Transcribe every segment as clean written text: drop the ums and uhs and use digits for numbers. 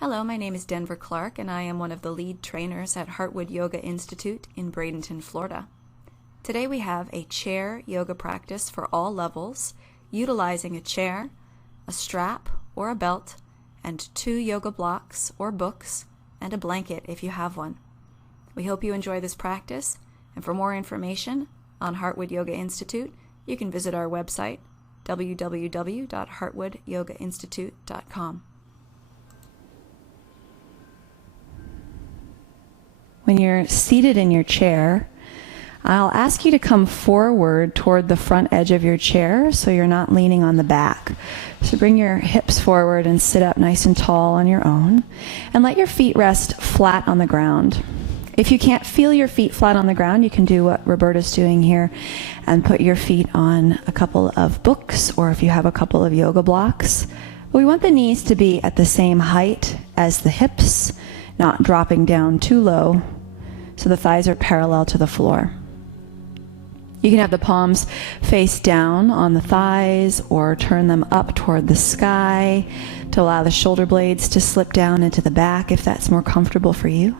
Hello, my name is Denver Clark, and I am one of the lead trainers at Heartwood Yoga Institute in Bradenton, Florida. Today we have a chair yoga practice for all levels, utilizing a chair, a strap or a belt, and 2 yoga blocks or books, and a blanket if you have one. We hope you enjoy this practice, and for more information on Heartwood Yoga Institute, you can visit our website, www.heartwoodyogainstitute.com. When you're seated in your chair, I'll ask you to come forward toward the front edge of your chair so you're not leaning on the back. So bring your hips forward and sit up nice and tall on your own, and let your feet rest flat on the ground. If you can't feel your feet flat on the ground, you can do what Roberta's doing here and put your feet on a couple of books, or if you have a couple of yoga blocks. We want the knees to be at the same height as the hips, not dropping down too low, so the thighs are parallel to the floor. You can have the palms face down on the thighs or turn them up toward the sky to allow the shoulder blades to slip down into the back if that's more comfortable for you.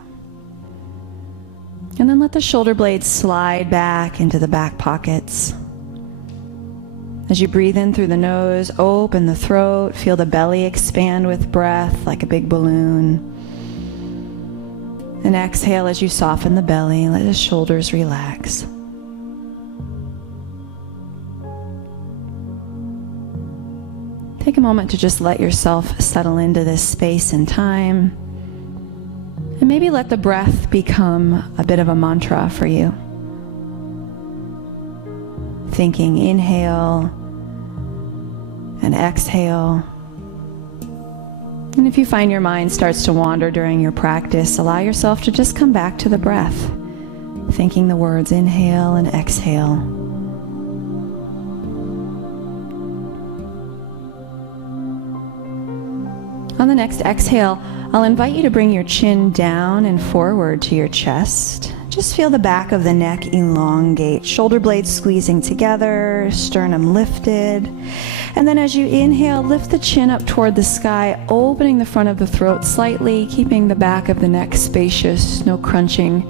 And then let the shoulder blades slide back into the back pockets. As you breathe in through the nose, open the throat, feel the belly expand with breath like a big balloon. And exhale as you soften the belly, let the shoulders relax. Take a moment to just let yourself settle into this space and time. And maybe let the breath become a bit of a mantra for you. Thinking inhale and exhale. And if you find your mind starts to wander during your practice, allow yourself to just come back to the breath, thinking the words inhale and exhale. On the next exhale, I'll invite you to bring your chin down and forward to your chest. Just feel the back of the neck elongate, shoulder blades squeezing together, sternum lifted. And then as you inhale, lift the chin up toward the sky, opening the front of the throat slightly, keeping the back of the neck spacious, no crunching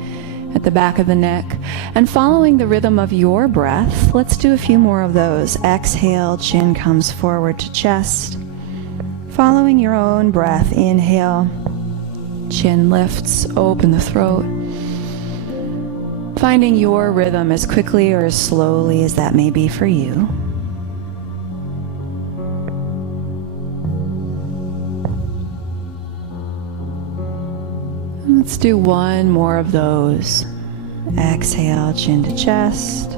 at the back of the neck. And following the rhythm of your breath, let's do a few more of those. Exhale, chin comes forward to chest. Following your own breath, inhale, chin lifts, open the throat. Finding your rhythm as quickly or as slowly as that may be for you. And let's do one more of those. Exhale, chin to chest.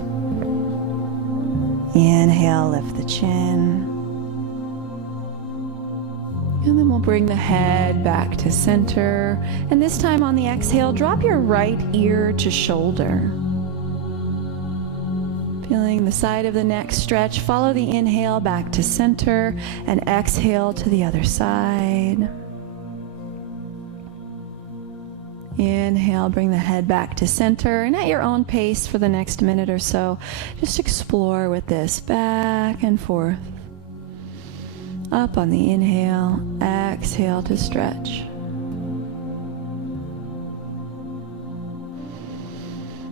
Inhale, lift the chin. And then we'll bring the head back to center. And this time on the exhale, drop your right ear to shoulder. Feeling the side of the neck stretch. Follow the inhale back to center and exhale to the other side. Inhale, bring the head back to center, and at your own pace for the next minute or so, just explore with this back and forth. Up on the inhale, exhale to stretch.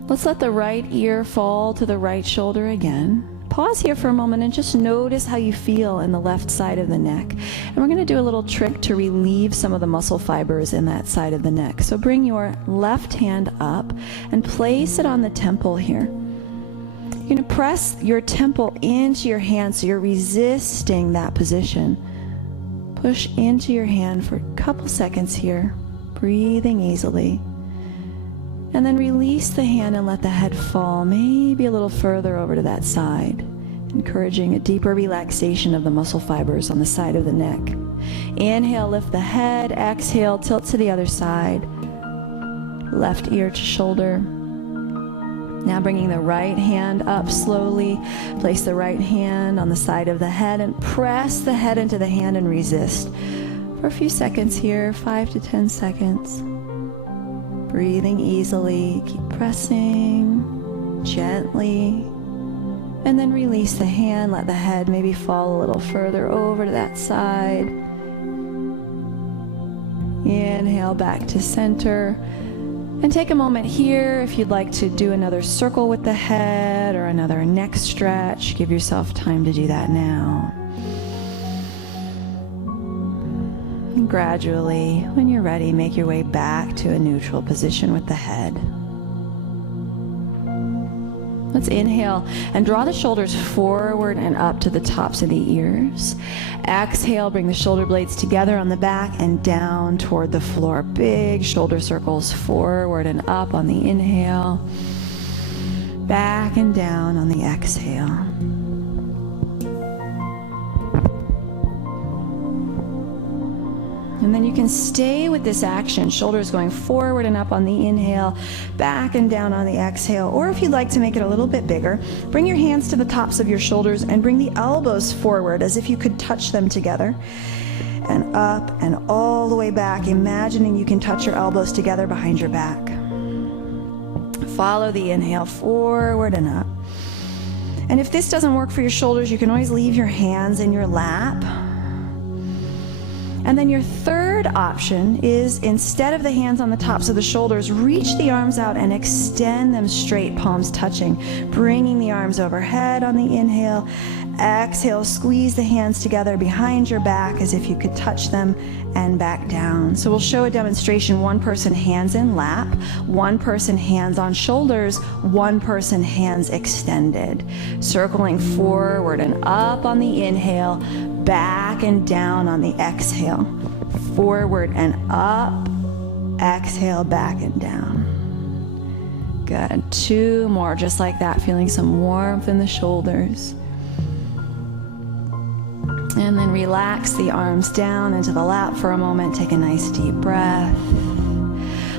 Let's let the right ear fall to the right shoulder again. Pause here for a moment and just notice how you feel in the left side of the neck. And we're going to do a little trick to relieve some of the muscle fibers in that side of the neck. So bring your left hand up and place it on the temple here. You're going to press your temple into your hand so you're resisting that position. Push into your hand for a couple seconds here, breathing easily. And then release the hand and let the head fall maybe a little further over to that side, encouraging a deeper relaxation of the muscle fibers on the side of the neck. Inhale, lift the head. Exhale, tilt to the other side. Left ear to shoulder. Now bringing the right hand up slowly, place the right hand on the side of the head and press the head into the hand and resist. For a few seconds here, 5 to 10 seconds. Breathing easily, keep pressing gently. And then release the hand, let the head maybe fall a little further over to that side. Inhale back to center. And take a moment here if you'd like to do another circle with the head or another neck stretch. Give yourself time to do that now. And gradually, when you're ready, make your way back to a neutral position with the head. Let's inhale and draw the shoulders forward and up to the tops of the ears. Exhale, bring the shoulder blades together on the back and down toward the floor. Big shoulder circles forward and up on the inhale. Back and down on the exhale. And then you can stay with this action, shoulders going forward and up on the inhale, back and down on the exhale. Or if you'd like to make it a little bit bigger, bring your hands to the tops of your shoulders and bring the elbows forward as if you could touch them together. And up and all the way back, imagining you can touch your elbows together behind your back. Follow the inhale forward and up. And if this doesn't work for your shoulders, you can always leave your hands in your lap. And then your third option is, instead of the hands on the tops of the shoulders, reach the arms out and extend them straight, palms touching, bringing the arms overhead on the inhale. Exhale, squeeze the hands together behind your back as if you could touch them, and back down. So we'll show a demonstration. One person hands in lap, one person hands on shoulders, one person hands extended. Circling forward and up on the inhale, back and down on the exhale. Forward and up, exhale, back and down. Good. Two more, just like that, feeling some warmth in the shoulders. And then relax the arms down into the lap for a moment. Take a nice deep breath.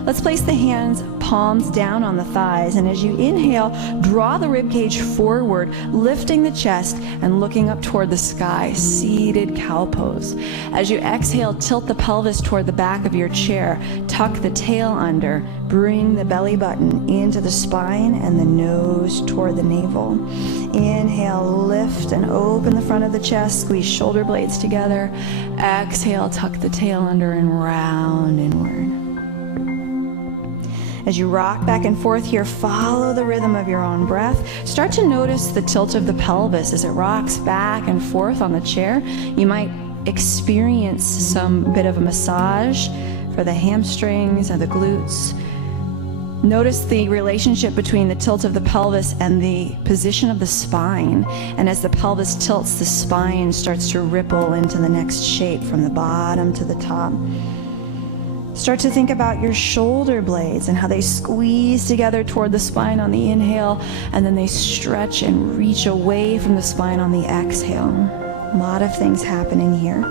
Let's place the hands, palms down on the thighs, and as you inhale, draw the ribcage forward, lifting the chest and looking up toward the sky, seated cow pose. As you exhale, tilt the pelvis toward the back of your chair, tuck the tail under, bring the belly button into the spine and the nose toward the navel. Inhale, lift and open the front of the chest, squeeze shoulder blades together. Exhale, tuck the tail under and round inward. As you rock back and forth here, follow the rhythm of your own breath. Start to notice the tilt of the pelvis as it rocks back and forth on the chair. You might experience some bit of a massage for the hamstrings or the glutes. Notice the relationship between the tilt of the pelvis and the position of the spine. And as the pelvis tilts, the spine starts to ripple into the next shape from the bottom to the top. Start to think about your shoulder blades and how they squeeze together toward the spine on the inhale, and then they stretch and reach away from the spine on the exhale. A lot of things happening here.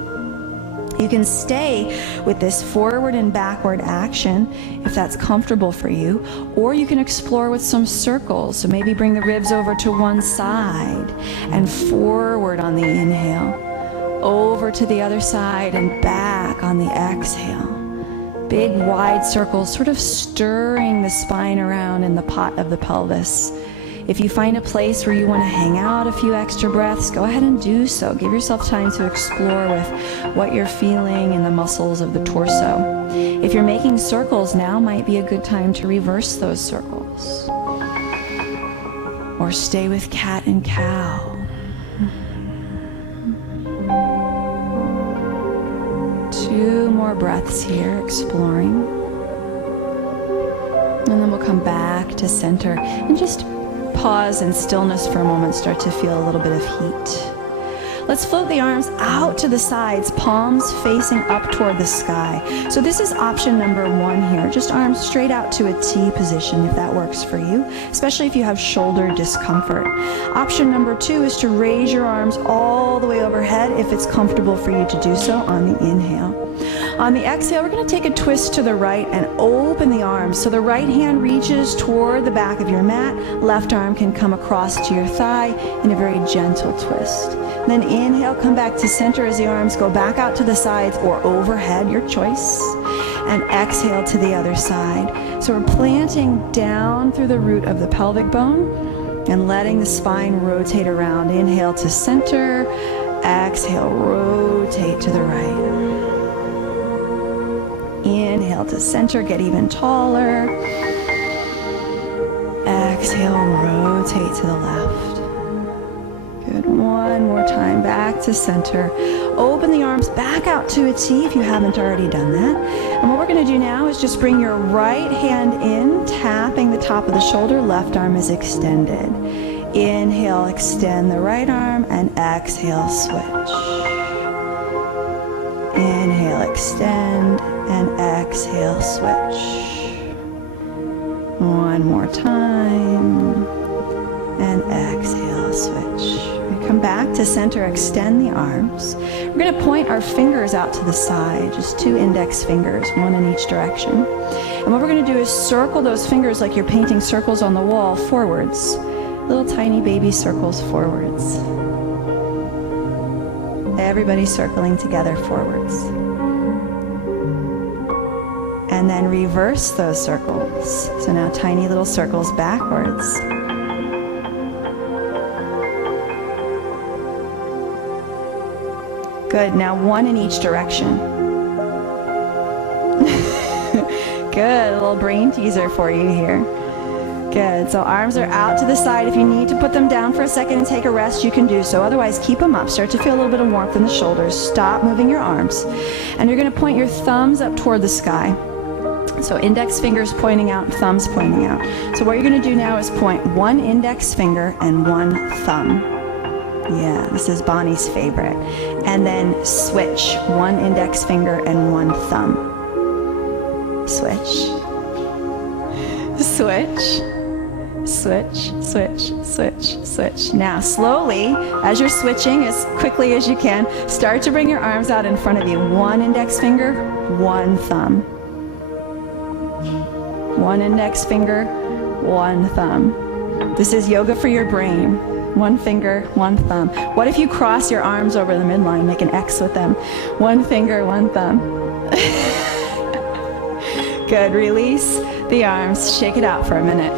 You can stay with this forward and backward action if that's comfortable for you, or you can explore with some circles. So maybe bring the ribs over to one side and forward on the inhale, over to the other side and back on the exhale. Big wide circles, sort of stirring the spine around in the pot of the pelvis. If you find a place where you want to hang out a few extra breaths, go ahead and do so. Give yourself time to explore with what you're feeling in the muscles of the torso. If you're making circles, now might be a good time to reverse those circles. Or stay with cat and cow. Two more breaths here, exploring. And then we'll come back to center and just pause in stillness for a moment, start to feel a little bit of heat. Let's float the arms out to the sides, palms facing up toward the sky. So this is option number one here. Just arms straight out to a T position if that works for you, especially if you have shoulder discomfort. Option number two is to raise your arms all the way overhead if it's comfortable for you to do so on the inhale. On the exhale, we're going to take a twist to the right and open the arms. So the right hand reaches toward the back of your mat. Left arm can come across to your thigh in a very gentle twist. Then inhale, come back to center as the arms go back out to the sides or overhead, your choice. And exhale to the other side. So we're planting down through the root of the pelvic bone and letting the spine rotate around. Inhale to center. Exhale, rotate to the right. Exhale to center, get even taller. Exhale, rotate to the left. Good, one more time, back to center. Open the arms back out to a T if you haven't already done that. And what we're gonna do now is just bring your right hand in, tapping the top of the shoulder, left arm is extended. Inhale, extend the right arm, and exhale, switch. Inhale, extend, and exhale, switch. One more time, and exhale, switch. We come back to center, extend the arms. We're going to point our fingers out to the side, just 2 index fingers, one in each direction. And what we're going to do is circle those fingers like you're painting circles on the wall forwards, little tiny baby circles forwards. Everybody circling together forwards. And then reverse those circles. So now tiny little circles backwards. Good, now one in each direction. Good, a little brain teaser for you here. Good, so arms are out to the side. If you need to put them down for a second and take a rest, you can do so. Otherwise, keep them up. Start to feel a little bit of warmth in the shoulders. Stop moving your arms. And you're gonna point your thumbs up toward the sky. So index fingers pointing out, thumbs pointing out. So what you're gonna do now is point one index finger and one thumb. Yeah, this is Bonnie's favorite. And then switch, one index finger and one thumb. Switch. Switch. Switch, switch, switch, switch. Now slowly, as you're switching as quickly as you can, start to bring your arms out in front of you. One index finger, one thumb. One index finger, one thumb. This is yoga for your brain. One finger, one thumb. What if you cross your arms over the midline, make an X with them? One finger, one thumb. Good, release the arms, shake it out for a minute.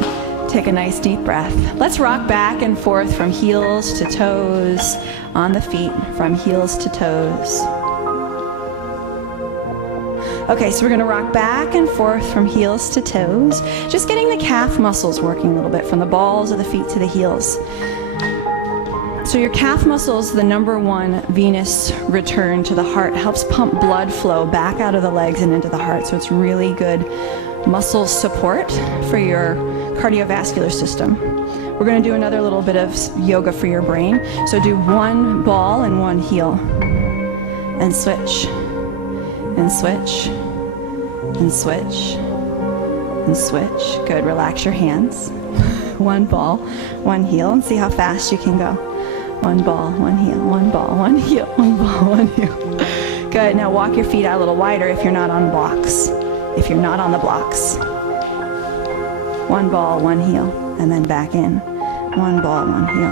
Take a nice deep breath. Let's rock back and forth from heels to toes, on the feet, from heels to toes. Okay, so we're gonna rock back and forth from heels to toes, just getting the calf muscles working a little bit, from the balls of the feet to the heels. So your calf muscle is the #1 venous return to the heart. It helps pump blood flow back out of the legs and into the heart. So it's really good muscle support for your cardiovascular system. We're going to do another little bit of yoga for your brain. So do one ball and one heel. And switch. And switch. And switch. And switch. Good. Relax your hands. One ball, one heel. And see how fast you can go. One ball, one heel, one ball, one heel, one ball, one heel. Good, now walk your feet out a little wider if you're not on blocks. If you're not on the blocks. One ball, one heel, and then back in. One ball, one heel.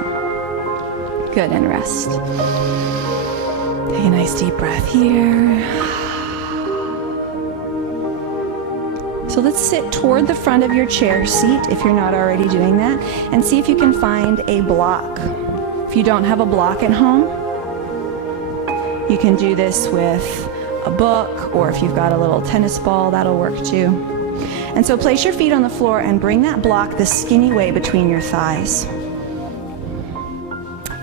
Good, and rest. Take a nice deep breath here. So let's sit toward the front of your chair seat if you're not already doing that, and see if you can find a block. If you don't have a block at home, you can do this with a book, or if you've got a little tennis ball, that'll work too. And so place your feet on the floor and bring that block the skinny way between your thighs.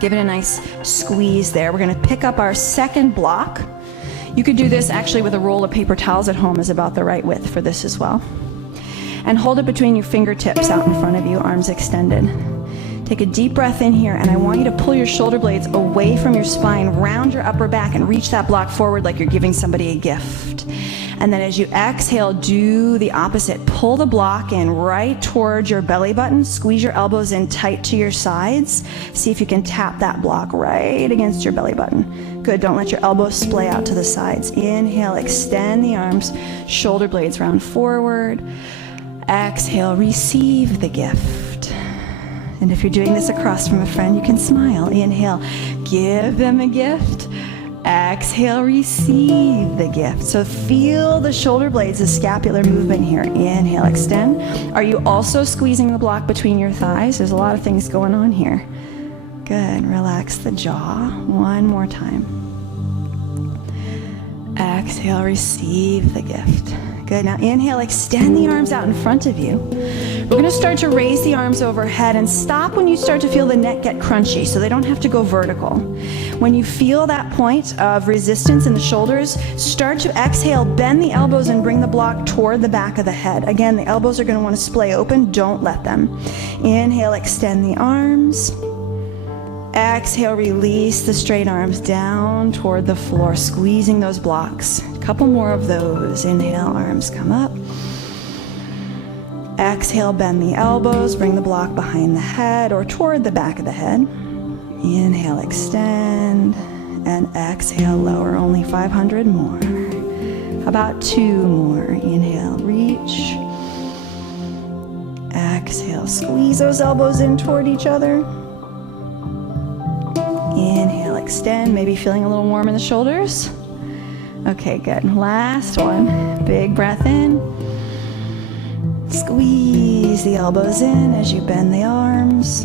Give it a nice squeeze there. We're going to pick up our second block. You could do this actually with a roll of paper towels at home, is about the right width for this as well. And hold it between your fingertips out in front of you, arms extended. Take a deep breath in here, and I want you to pull your shoulder blades away from your spine, round your upper back, and reach that block forward like you're giving somebody a gift. And then as you exhale, do the opposite. Pull the block in right towards your belly button. Squeeze your elbows in tight to your sides. See if you can tap that block right against your belly button. Good, don't let your elbows splay out to the sides. Inhale, extend the arms, shoulder blades round forward. Exhale, receive the gift. And if you're doing this across from a friend, you can smile. Inhale, give them a gift. Exhale, receive the gift. So feel the shoulder blades, the scapular movement here. Inhale, extend. Are you also squeezing the block between your thighs? There's a lot of things going on here. Good, relax the jaw. One more time. Exhale, receive the gift. Good. Now inhale, extend the arms out in front of you. We're going to start to raise the arms overhead and stop when you start to feel the neck get crunchy so they don't have to go vertical. When you feel that point of resistance in the shoulders, start to exhale, bend the elbows and bring the block toward the back of the head. Again, the elbows are going to want to splay open. Don't let them. Inhale, extend the arms. Exhale, release the straight arms down toward the floor, squeezing those blocks. A couple more of those. Inhale, arms come up. Exhale, bend the elbows, bring the block behind the head or toward the back of the head. Inhale, extend, and exhale, lower. Only 500 more. How about 2 more? Inhale, reach. Exhale, squeeze those elbows in toward each other. Inhale, extend, maybe feeling a little warm in the shoulders. Okay, good. Last one. Big breath in. Squeeze the elbows in as you bend the arms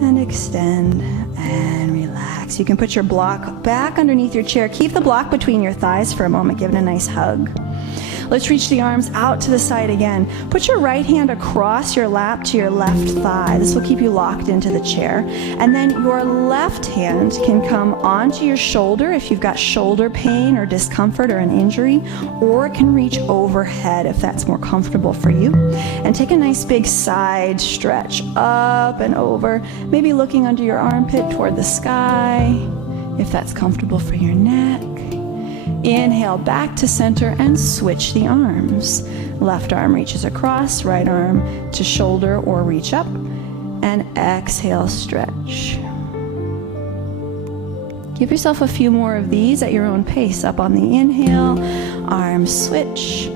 and extend and relax. You can put your block back underneath your chair. Keep the block between your thighs for a moment. Give it a nice hug. Let's reach the arms out to the side again. Put your right hand across your lap to your left thigh. This will keep you locked into the chair. And then your left hand can come onto your shoulder if you've got shoulder pain or discomfort or an injury, or it can reach overhead if that's more comfortable for you. And take a nice big side stretch up and over, maybe looking under your armpit toward the sky if that's comfortable for your neck. Inhale back to center and switch the arms. Left arm reaches across, right arm to shoulder or reach up. And exhale, stretch. Give yourself a few more of these at your own pace. Up on the inhale, arms switch.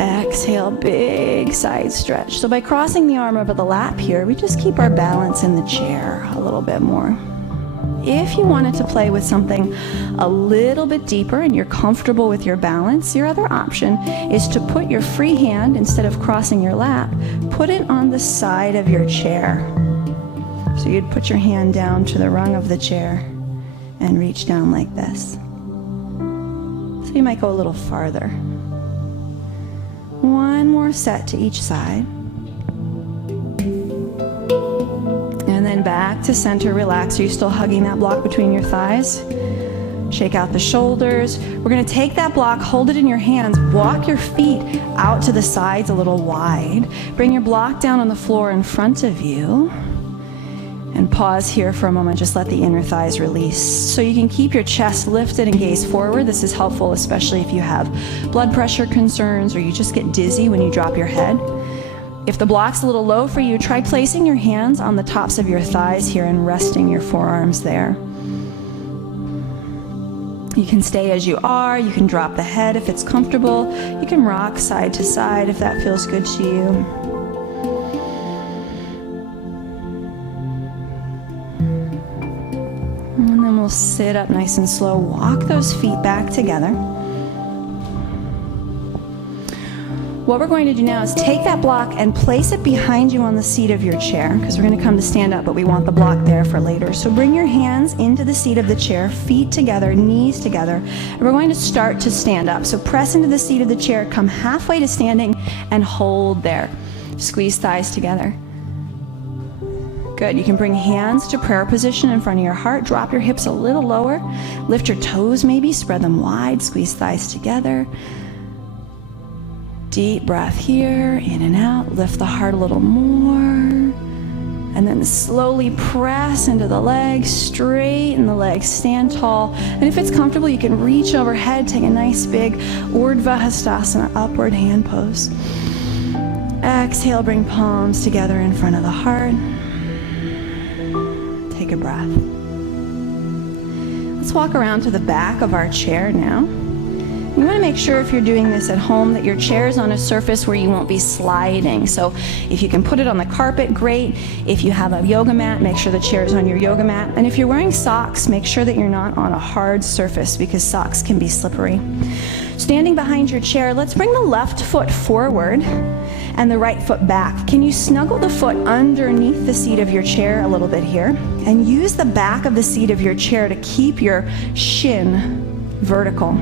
Exhale, big side stretch. So by crossing the arm over the lap here, we just keep our balance in the chair a little bit more. If you wanted to play with something a little bit deeper and you're comfortable with your balance, your other option is to put your free hand, instead of crossing your lap, put it on the side of your chair. So you'd put your hand down to the rung of the chair and reach down like this. So you might go a little farther. One more set to each side. And then back to center, relax. Are you still hugging that block between your thighs? Shake out the shoulders. We're going to take that block, hold it in your hands, walk your feet out to the sides a little wide. Bring your block down on the floor in front of you. And pause here for a moment. Just let the inner thighs release. So you can keep your chest lifted and gaze forward. This is helpful, especially if you have blood pressure concerns or you just get dizzy when you drop your head. If the block's a little low for you, try placing your hands on the tops of your thighs here and resting your forearms there. You can stay as you are. You can drop the head if it's comfortable. You can rock side to side if that feels good to you. And then we'll sit up nice and slow. Walk those feet back together. What we're going to do now is take that block and place it behind you on the seat of your chair, because we're going to come to stand up, but we want the block there for later. So bring your hands into the seat of the chair, feet together, knees together, and we're going to start to stand up. So press into the seat of the chair, come halfway to standing, and hold there. Squeeze thighs together. Good. You can bring hands to prayer position in front of your heart. Drop your hips a little lower. Lift your toes maybe, spread them wide, squeeze thighs together. Deep breath here, in and out. Lift the heart a little more. And then slowly press into the legs, straighten the legs, stand tall. And if it's comfortable, you can reach overhead, take a nice big Urdhva Hastasana, upward hand pose. Exhale, bring palms together in front of the heart. Take a breath. Let's walk around to the back of our chair now. You want to make sure, if you're doing this at home, that your chair is on a surface where you won't be sliding. So if you can put it on the carpet, great. If you have a yoga mat, make sure the chair is on your yoga mat. And if you're wearing socks, make sure that you're not on a hard surface, because socks can be slippery. Standing behind your chair, let's bring the left foot forward and the right foot back. Can you snuggle the foot underneath the seat of your chair a little bit here? And use the back of the seat of your chair to keep your shin vertical.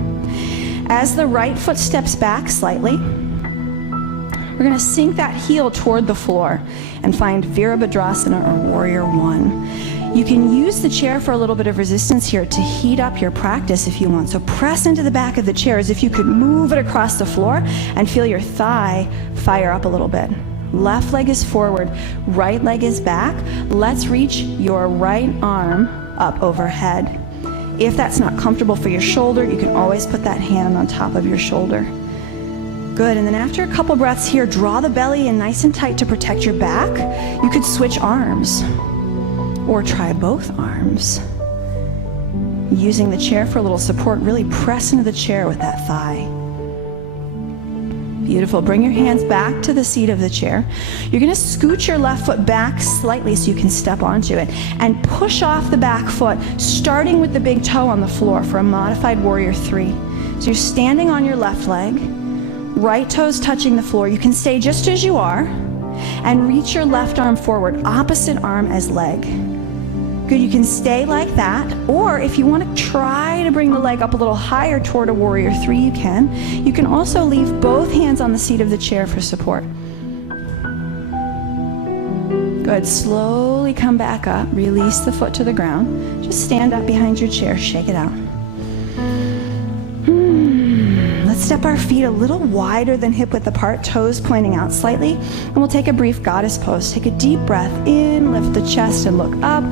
As the right foot steps back slightly, we're going to sink that heel toward the floor and find Virabhadrasana or Warrior One. You can use the chair for a little bit of resistance here to heat up your practice if you want. So press into the back of the chair as if you could move it across the floor and feel your thigh fire up a little bit. Left leg is forward, right leg is back. Let's reach your right arm up overhead. If that's not comfortable for your shoulder, you can always put that hand on top of your shoulder. Good, and then after a couple breaths here, draw the belly in nice and tight to protect your back. You could switch arms or try both arms. Using the chair for a little support, really press into the chair with that thigh. Beautiful. Bring your hands back to the seat of the chair. You're going to scoot your left foot back slightly so you can step onto it and push off the back foot, starting with the big toe on the floor for a modified Warrior Three. So you're standing on your left leg, right toes touching the floor. You can stay just as you are and reach your left arm forward, opposite arm as leg. Good, you can stay like that, or if you want to try to bring the leg up a little higher toward a Warrior Three, you can. You can also leave both hands on the seat of the chair for support. Good, slowly come back up, release the foot to the ground. Just stand up behind your chair, shake it out. Let's step our feet a little wider than hip width apart, toes pointing out slightly, and we'll take a brief goddess pose. Take a deep breath in, lift the chest and look up.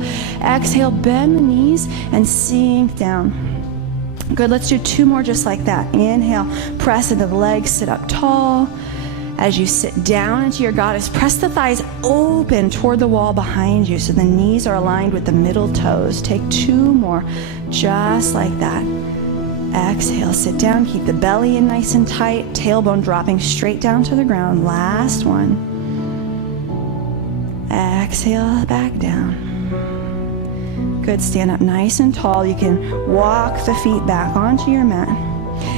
Exhale, bend the knees and sink down. Good, let's do two more just like that. Inhale, press into the legs, sit up tall. As you sit down into your goddess, press the thighs open toward the wall behind you so the knees are aligned with the middle toes. Take two more, just like that. Exhale, sit down, keep the belly in nice and tight, tailbone dropping straight down to the ground. Last one. Exhale, back down. Good, stand up nice and tall. You can walk the feet back onto your mat.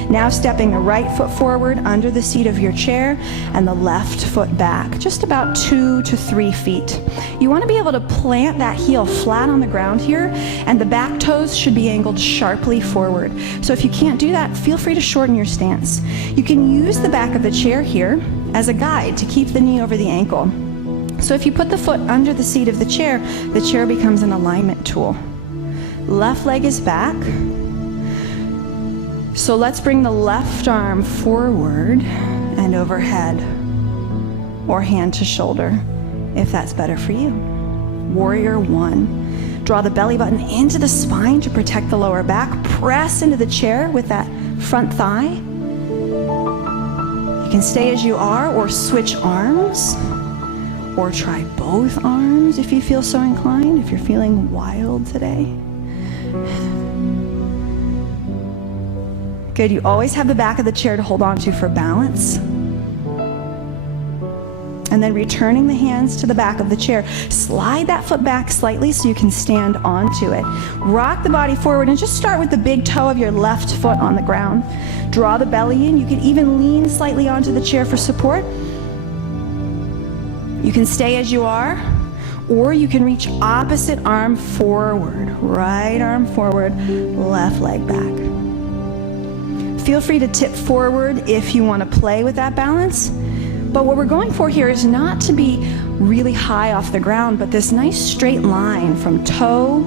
Now stepping the right foot forward under the seat of your chair and the left foot back, just about 2 to 3 feet. You want to be able to plant that heel flat on the ground here, and the back toes should be angled sharply forward. So if you can't do that, feel free to shorten your stance. You can use the back of the chair here as a guide to keep the knee over the ankle. So if you put the foot under the seat of the chair becomes an alignment tool. Left leg is back. So let's bring the left arm forward and overhead, or hand to shoulder, if that's better for you. Warrior One. Draw the belly button into the spine to protect the lower back. Press into the chair with that front thigh. You can stay as you are or switch arms, or try both arms if you feel so inclined, if you're feeling wild today. Good, you always have the back of the chair to hold on to for balance. And then returning the hands to the back of the chair, slide that foot back slightly so you can stand onto it. Rock the body forward and just start with the big toe of your left foot on the ground. Draw the belly in. You can even lean slightly onto the chair for support. You can stay as you are, or you can reach opposite arm forward. Right arm forward, left leg back. Feel free to tip forward if you want to play with that balance. But what we're going for here is not to be really high off the ground, but this nice straight line from toe,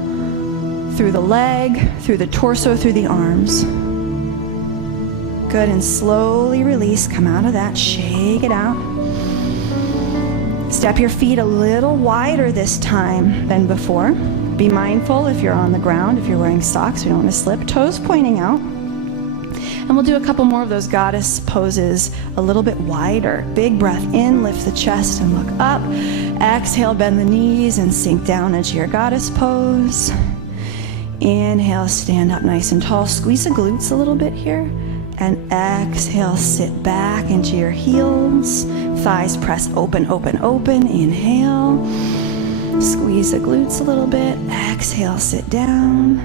through the leg, through the torso, through the arms. Good, and slowly release, come out of that, shake it out. Step your feet a little wider this time than before. Be mindful if you're on the ground, if you're wearing socks, you don't want to slip, toes pointing out. And we'll do a couple more of those goddess poses a little bit wider. Big breath in, lift the chest and look up. Exhale, bend the knees and sink down into your goddess pose. Inhale, stand up nice and tall. Squeeze the glutes a little bit here. And exhale, sit back into your heels. Thighs press open, open, open. Inhale. Squeeze the glutes a little bit. Exhale, sit down.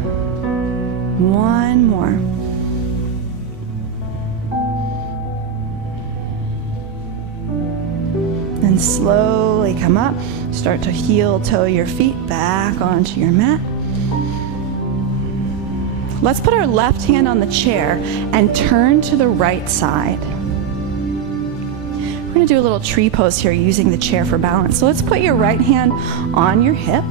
One more. And slowly come up. Start to heel toe your feet back onto your mat. Let's put our left hand on the chair and turn to the right side. We're going to do a little tree pose here using the chair for balance. So let's put your right hand on your hip.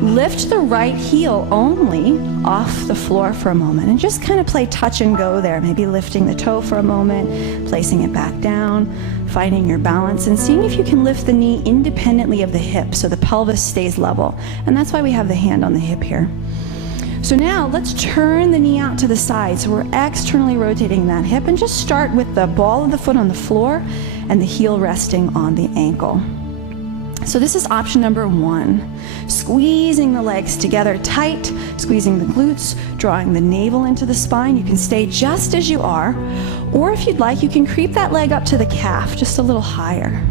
Lift the right heel only off the floor for a moment and just kind of play touch and go there. Maybe lifting the toe for a moment, placing it back down, finding your balance, and seeing if you can lift the knee independently of the hip so the pelvis stays level. And that's why we have the hand on the hip here. So now let's turn the knee out to the side. So we're externally rotating that hip, and just start with the ball of the foot on the floor and the heel resting on the ankle. So this is option number 1. Squeezing the legs together tight, squeezing the glutes, drawing the navel into the spine. You can stay just as you are, or if you'd like, you can creep that leg up to the calf, just a little higher.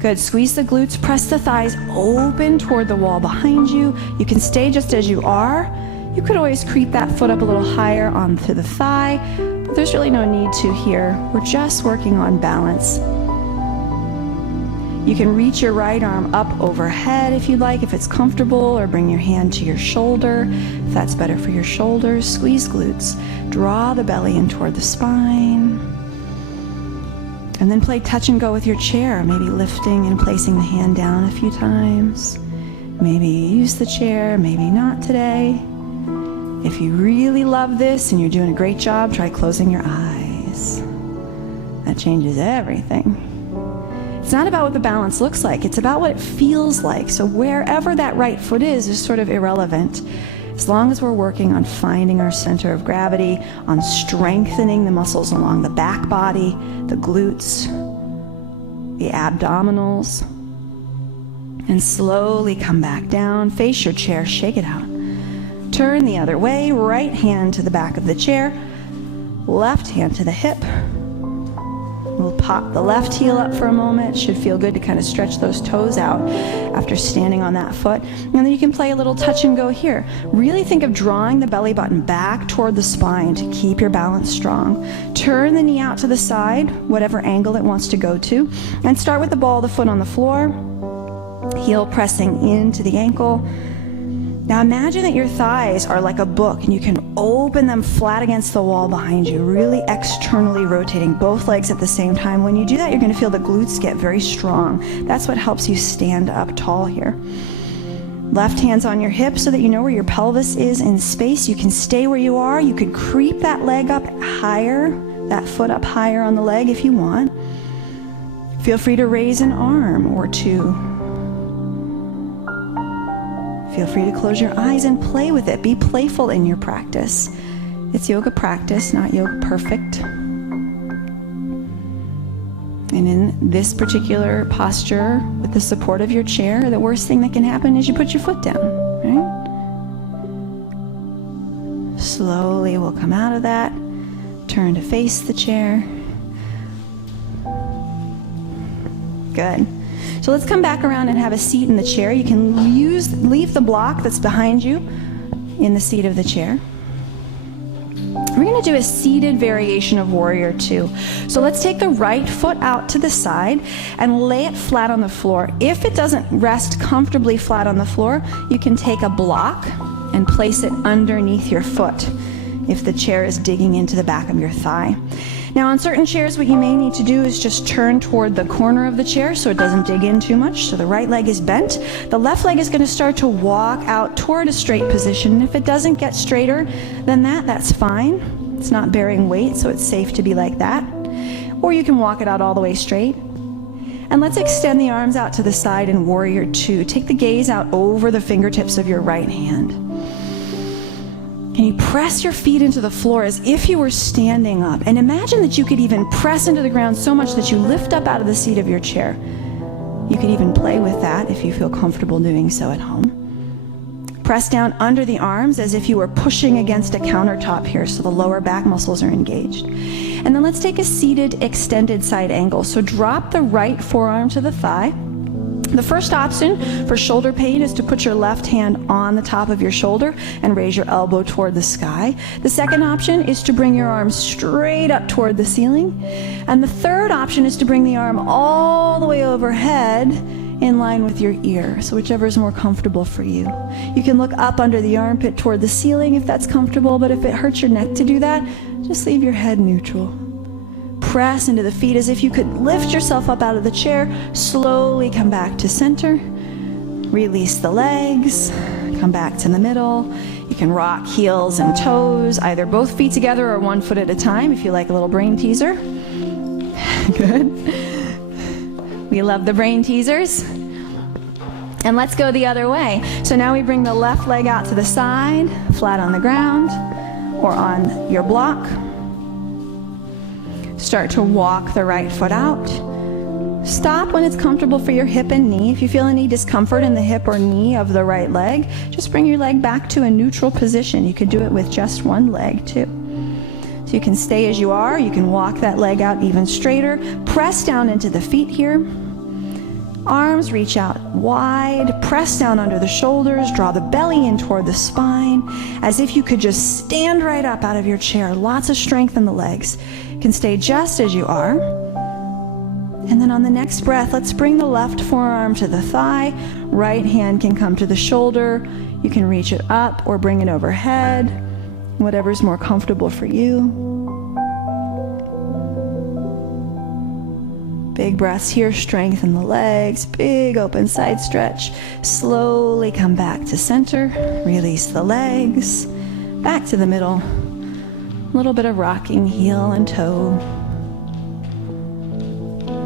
Good. Squeeze the glutes, press the thighs open toward the wall behind you. You can stay just as you are. You could always creep that foot up a little higher onto the thigh, but there's really no need to here. We're just working on balance. You can reach your right arm up overhead if you'd like, if it's comfortable, or bring your hand to your shoulder if that's better for your shoulders. Squeeze glutes. Draw the belly in toward the spine. And then play touch and go with your chair, maybe lifting and placing the hand down a few times. Maybe use the chair, maybe not today. If you really love this and you're doing a great job, try closing your eyes. That changes everything. It's not about what the balance looks like, it's about what it feels like. So wherever that right foot is sort of irrelevant. As long as we're working on finding our center of gravity, on strengthening the muscles along the back body, the glutes, the abdominals, and slowly come back down, face your chair, shake it out. Turn the other way, right hand to the back of the chair, left hand to the hip. We'll pop the left heel up for a moment. It should feel good to kind of stretch those toes out after standing on that foot. And then you can play a little touch and go here. Really think of drawing the belly button back toward the spine to keep your balance strong. Turn the knee out to the side, whatever angle it wants to go to, and start with the ball of the foot on the floor, heel pressing into the ankle. Now imagine that your thighs are like a book and you can open them flat against the wall behind you, really externally rotating both legs at the same time. When you do that, you're going to feel the glutes get very strong. That's what helps you stand up tall here. Left hand's on your hips so that you know where your pelvis is in space. You can stay where you are. You could creep that leg up higher, that foot up higher on the leg if you want. Feel free to raise an arm or two. Feel free to close your eyes and play with it. Be playful in your practice. It's yoga practice, not yoga perfect. And in this particular posture, with the support of your chair, the worst thing that can happen is you put your foot down, right? Slowly we'll come out of that. Turn to face the chair. Good. So let's come back around and have a seat in the chair. You can leave the block that's behind you in the seat of the chair. We're going to do a seated variation of Warrior Two. So let's take the right foot out to the side and lay it flat on the floor. If it doesn't rest comfortably flat on the floor, you can take a block and place it underneath your foot if the chair is digging into the back of your thigh. Now on certain chairs, what you may need to do is just turn toward the corner of the chair so it doesn't dig in too much. So the right leg is bent. The left leg is going to start to walk out toward a straight position. If it doesn't get straighter than that, that's fine. It's not bearing weight, so it's safe to be like that. Or you can walk it out all the way straight. And let's extend the arms out to the side in Warrior Two. Take the gaze out over the fingertips of your right hand. Can you press your feet into the floor as if you were standing up? And imagine that you could even press into the ground so much that you lift up out of the seat of your chair. You could even play with that if you feel comfortable doing so at home. Press down under the arms as if you were pushing against a countertop here, so the lower back muscles are engaged. And then let's take a seated extended side angle. So drop the right forearm to the thigh. The first option for shoulder pain is to put your left hand on the top of your shoulder and raise your elbow toward the sky. The second option is to bring your arms straight up toward the ceiling. And the third option is to bring the arm all the way overhead in line with your ear, so whichever is more comfortable for you. You can look up under the armpit toward the ceiling if that's comfortable, but if it hurts your neck to do that, just leave your head neutral. Press into the feet as if you could lift yourself up out of the chair. Slowly come back to center. Release the legs. Come back to the middle. You can rock heels and toes, either both feet together or one foot at a time if you like a little brain teaser. Good. We love the brain teasers. And let's go the other way. So now we bring the left leg out to the side, flat on the ground or on your block. Start to walk the right foot out. Stop when it's comfortable for your hip and knee. If you feel any discomfort in the hip or knee of the right leg, just bring your leg back to a neutral position. You could do it with just one leg too. So you can stay as you are. You can walk that leg out even straighter. Press down into the feet here. Arms reach out wide. Press down under the shoulders. Draw the belly in toward the spine, as if you could just stand right up out of your chair. Lots of strength in the legs. You can stay just as you are. And then on the next breath, let's bring the left forearm to the thigh. Right hand can come to the shoulder. You can reach it up or bring it overhead, whatever's more comfortable for you. Big breaths here, strengthen the legs, big open side stretch. Slowly come back to center, release the legs, back to the middle. A little bit of rocking heel and toe.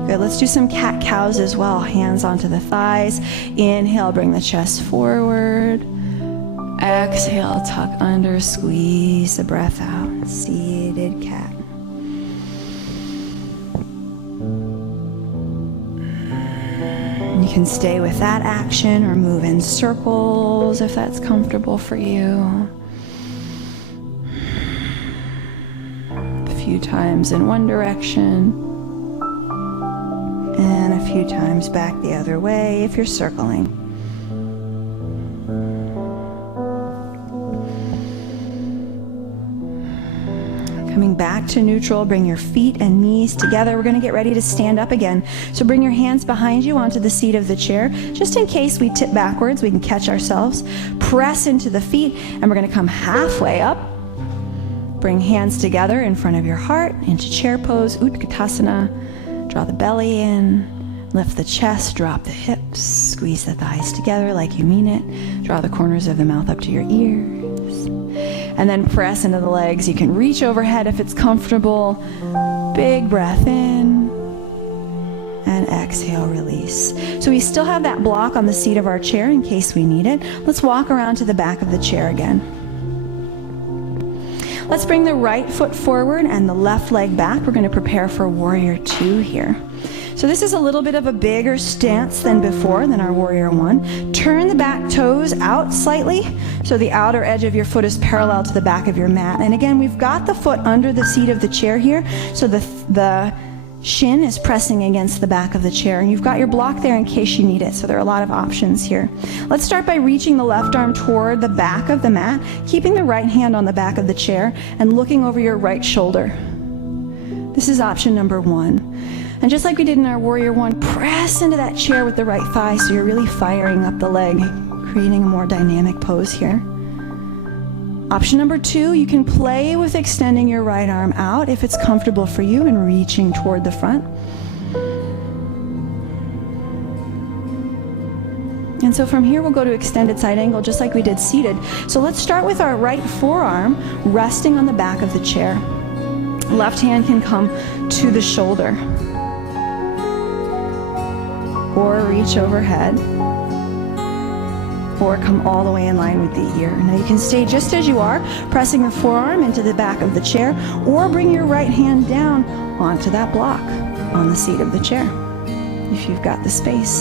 Good, let's do some cat-cows as well. Hands onto the thighs. Inhale, bring the chest forward. Exhale, tuck under, squeeze the breath out. Seated cat. You can stay with that action or move in circles if that's comfortable for you. A few times in one direction. And a few times back the other way if you're circling. Coming back to neutral, bring your feet and knees together. We're going to get ready to stand up again. So bring your hands behind you onto the seat of the chair. Just in case we tip backwards, we can catch ourselves. Press into the feet, and we're going to come halfway up. Bring hands together in front of your heart into chair pose, Utkatasana. Draw the belly in, lift the chest, drop the hips, squeeze the thighs together like you mean it. Draw the corners of the mouth up to your ears. And then press into the legs. You can reach overhead if it's comfortable. Big breath in. And exhale, release. So we still have that block on the seat of our chair in case we need it. Let's walk around to the back of the chair again. Let's bring the right foot forward and the left leg back. We're going to prepare for warrior two here. So this is a little bit of a bigger stance than before, than our warrior one. Turn the back toes out slightly so the outer edge of your foot is parallel to the back of your mat. And again, we've got the foot under the seat of the chair here, so the shin is pressing against the back of the chair. And you've got your block there in case you need it, so there are a lot of options here. Let's start by reaching the left arm toward the back of the mat, keeping the right hand on the back of the chair and looking over your right shoulder. This is option number one. And just like we did in our warrior one, press into that chair with the right thigh so you're really firing up the leg, creating a more dynamic pose here. Option number two, you can play with extending your right arm out if it's comfortable for you and reaching toward the front. And so from here we'll go to extended side angle just like we did seated. So let's start with our right forearm resting on the back of the chair. Left hand can come to the shoulder or reach overhead, or come all the way in line with the ear. Now you can stay just as you are, pressing the forearm into the back of the chair, or bring your right hand down onto that block on the seat of the chair, if you've got the space.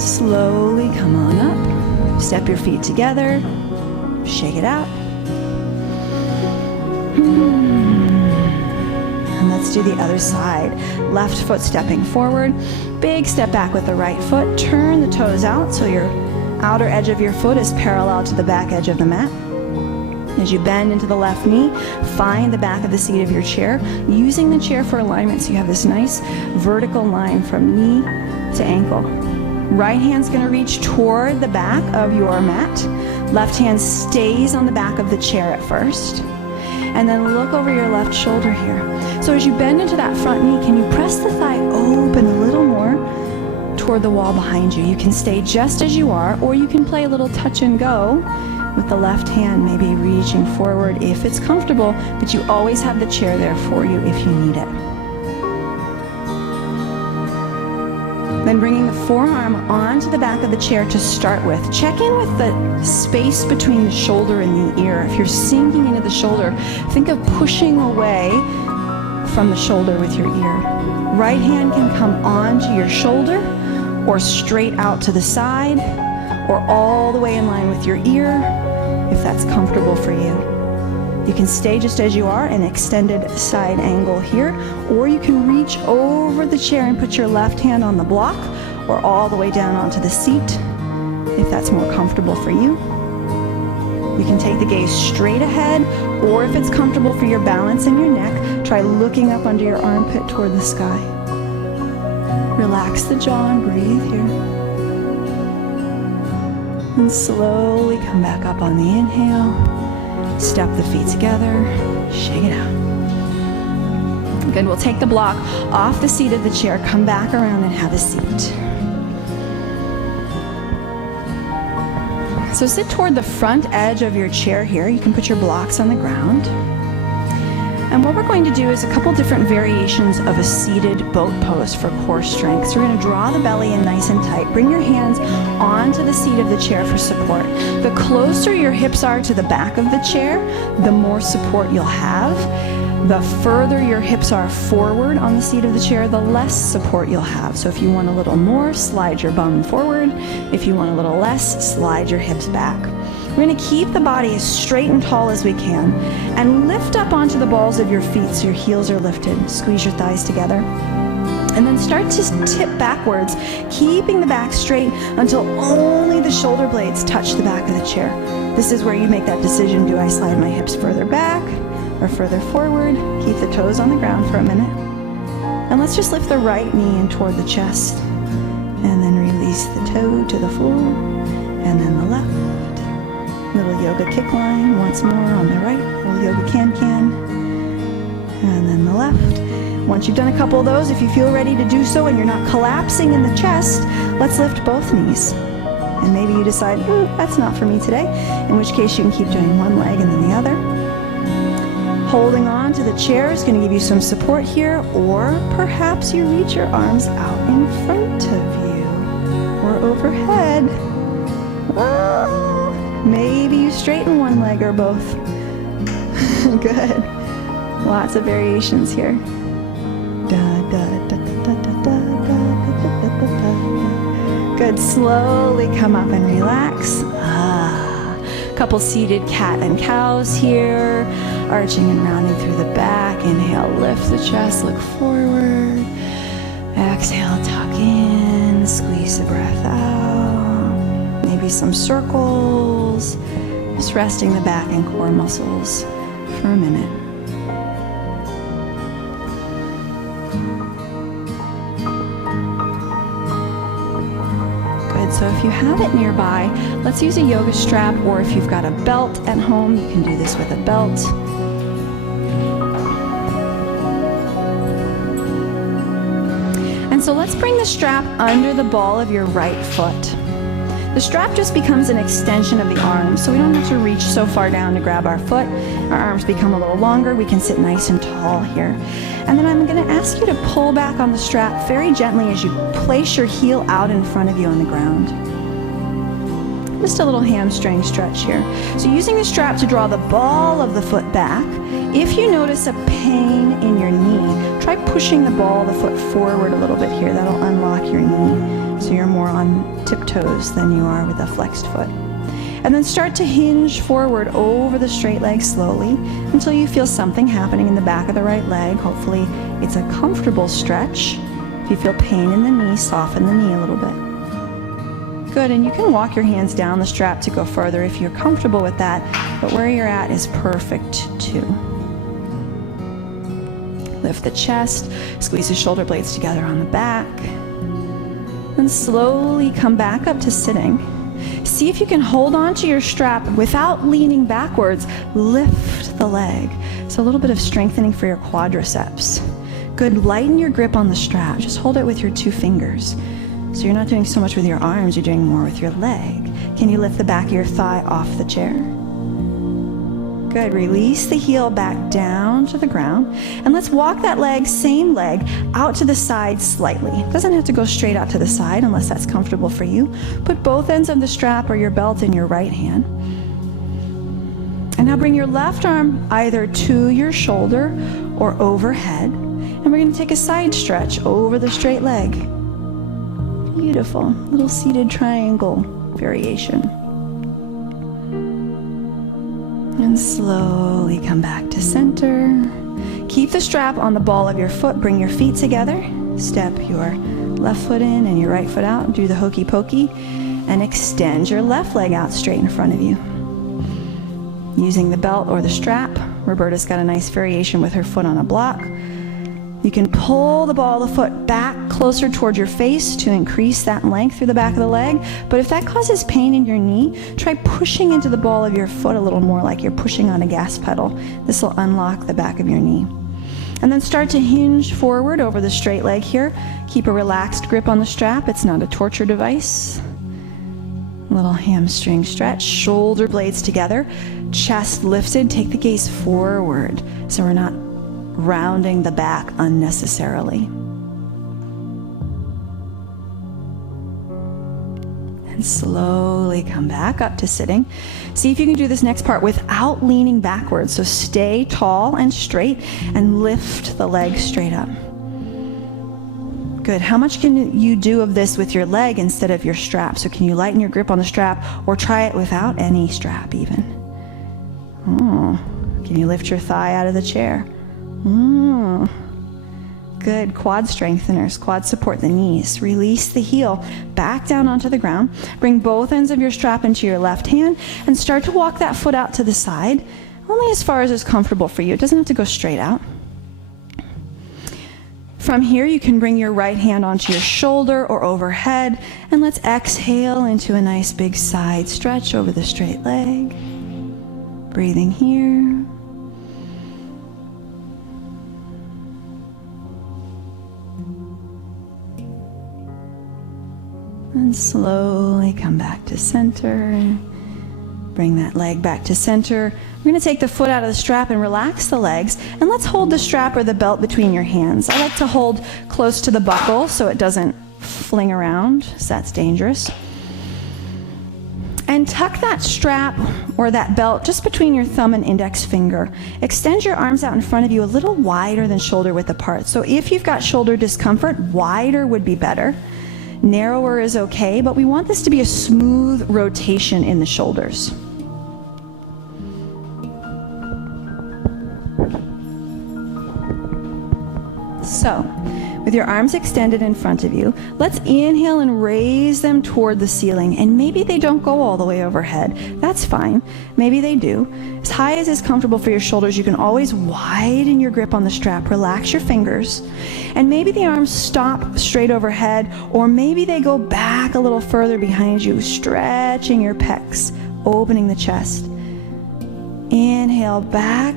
Slowly come on up, step your feet together, shake it out. And let's do the other side. Left foot stepping forward. Big step back with the right foot. Turn the toes out so your outer edge of your foot is parallel to the back edge of the mat. As you bend into the left knee, find the back of the seat of your chair, using the chair for alignment so you have this nice vertical line from knee to ankle. Right hand's going to reach toward the back of your mat. Left hand stays on the back of the chair at first. And then look over your left shoulder here. So as you bend into that front knee, can you press the thigh open a little more toward the wall behind you? You can stay just as you are, or you can play a little touch and go with the left hand, maybe reaching forward if it's comfortable, but you always have the chair there for you if you need it. Then bringing the forearm onto the back of the chair to start with. Check in with the space between the shoulder and the ear. If you're sinking into the shoulder, think of pushing away from the shoulder with your ear. Right hand can come onto your shoulder or straight out to the side or all the way in line with your ear if that's comfortable for you. You can stay just as you are, an extended side angle here, or you can reach over the chair and put your left hand on the block or all the way down onto the seat if that's more comfortable for you. You can take the gaze straight ahead, or if it's comfortable for your balance and your neck, try looking up under your armpit toward the sky. Relax the jaw and breathe here. And slowly come back up on the inhale. Step the feet together. Shake it out. Good. We'll take the block off the seat of the chair, come back around and have a seat. So sit toward the front edge of your chair here. You can put your blocks on the ground. And what we're going to do is a couple different variations of a seated boat pose for core strength. So we're going to draw the belly in nice and tight. Bring your hands onto the seat of the chair for support. The closer your hips are to the back of the chair, the more support you'll have. The further your hips are forward on the seat of the chair, the less support you'll have. So if you want a little more, slide your bum forward. If you want a little less, slide your hips back. We're going to keep the body as straight and tall as we can and lift up onto the balls of your feet so your heels are lifted. Squeeze your thighs together. And then start to tip backwards, keeping the back straight until only the shoulder blades touch the back of the chair. This is where you make that decision. Do I slide my hips further back or further forward? Keep the toes on the ground for a minute. And let's just lift the right knee in toward the chest. And then release the toe to the floor. And then the left. Little yoga kick line once more on the right. Little yoga can-can. And then the left. Once you've done a couple of those, if you feel ready to do so and you're not collapsing in the chest, let's lift both knees. And maybe you decide, that's not for me today, in which case you can keep doing one leg and then the other. Holding on to the chair is going to give you some support here, or perhaps you reach your arms out in front of you or overhead. Oh. Maybe you straighten one leg or both. Good. Lots of variations here. Good. Slowly come up and relax. Couple seated cat and cows here. Arching and rounding through the back. Inhale, lift the chest, look forward. Exhale, tuck in. Squeeze the breath out. Maybe some circles. Just resting the back and core muscles for a minute. Good, so if you have it nearby, let's use a yoga strap, or if you've got a belt at home, you can do this with a belt. And so let's bring the strap under the ball of your right foot. The strap just becomes an extension of the arms, so we don't have to reach so far down to grab our foot. Our arms become a little longer. We can sit nice and tall here. And then I'm going to ask you to pull back on the strap very gently as you place your heel out in front of you on the ground. Just a little hamstring stretch here. So using the strap to draw the ball of the foot back. If you notice a pain in your knee, try pushing the ball of the foot forward a little bit here. That'll unlock your knee. So you're more on tiptoes than you are with a flexed foot. And then start to hinge forward over the straight leg slowly until you feel something happening in the back of the right leg. Hopefully it's a comfortable stretch. If you feel pain in the knee, soften the knee a little bit. Good, and you can walk your hands down the strap to go further if you're comfortable with that, but where you're at is perfect too. Lift the chest, squeeze the shoulder blades together on the back, and slowly come back up to sitting. See if you can hold on to your strap without leaning backwards. Lift the leg. So a little bit of strengthening for your quadriceps. Good, lighten your grip on the strap. Just hold it with your 2 fingers. So you're not doing so much with your arms, you're doing more with your leg. Can you lift the back of your thigh off the chair? Good, release the heel back down to the ground. And let's walk that leg, same leg, out to the side slightly. It doesn't have to go straight out to the side unless that's comfortable for you. Put both ends of the strap or your belt in your right hand. And now bring your left arm either to your shoulder or overhead. And we're going to take a side stretch over the straight leg. Beautiful. Little seated triangle variation. And slowly come back to center. Keep the strap on the ball of your foot. Bring your feet together. Step your left foot in and your right foot out. Do the hokey pokey. And extend your left leg out straight in front of you. Using the belt or the strap, Roberta's got a nice variation with her foot on a block. You can pull the ball of the foot back closer toward your face to increase that length through the back of the leg. But if that causes pain in your knee, try pushing into the ball of your foot a little more like you're pushing on a gas pedal. This will unlock the back of your knee. And then start to hinge forward over the straight leg here. Keep a relaxed grip on the strap. It's not a torture device. Little hamstring stretch, shoulder blades together, chest lifted. Take the gaze forward so we're not rounding the back unnecessarily. And slowly come back up to sitting. See if you can do this next part without leaning backwards. So stay tall and straight and lift the leg straight up. Good. How much can you do of this with your leg instead of your strap? So can you lighten your grip on the strap or try it without any strap even? Can you lift your thigh out of the chair? Good. Quad strengtheners. Quad support the knees. Release the heel back down onto the ground. Bring both ends of your strap into your left hand and start to walk that foot out to the side, only as far as is comfortable for you. It doesn't have to go straight out. From here, you can bring your right hand onto your shoulder or overhead, and let's exhale into a nice big side stretch over the straight leg. Breathing here. And slowly come back to center. Bring that leg back to center. We're going to take the foot out of the strap and relax the legs. And let's hold the strap or the belt between your hands. I like to hold close to the buckle so it doesn't fling around, so that's dangerous. And tuck that strap or that belt just between your thumb and index finger. Extend your arms out in front of you a little wider than shoulder width apart. So if you've got shoulder discomfort, wider would be better. Narrower is okay, but we want this to be a smooth rotation in the shoulders. So, with your arms extended in front of you, let's inhale and raise them toward the ceiling. And maybe they don't go all the way overhead. That's fine. Maybe they do. As high as is comfortable for your shoulders, you can always widen your grip on the strap. Relax your fingers. And maybe the arms stop straight overhead, or maybe they go back a little further behind you, stretching your pecs, opening the chest. Inhale back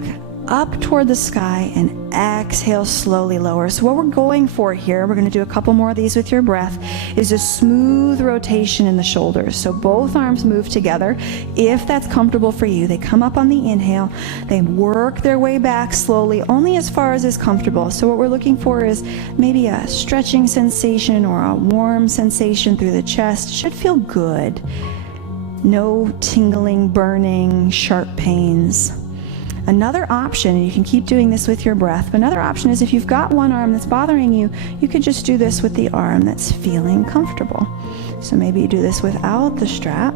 up toward the sky and exhale slowly lower. So what we're going for here, we're going to do a couple more of these with your breath, is a smooth rotation in the shoulders. So both arms move together. If that's comfortable for you, they come up on the inhale, they work their way back slowly, only as far as is comfortable. So what we're looking for is maybe a stretching sensation or a warm sensation through the chest. Should feel good. No tingling, burning, sharp pains. Another option, and you can keep doing this with your breath, but another option is if you've got one arm that's bothering you, you could just do this with the arm that's feeling comfortable. So maybe you do this without the strap,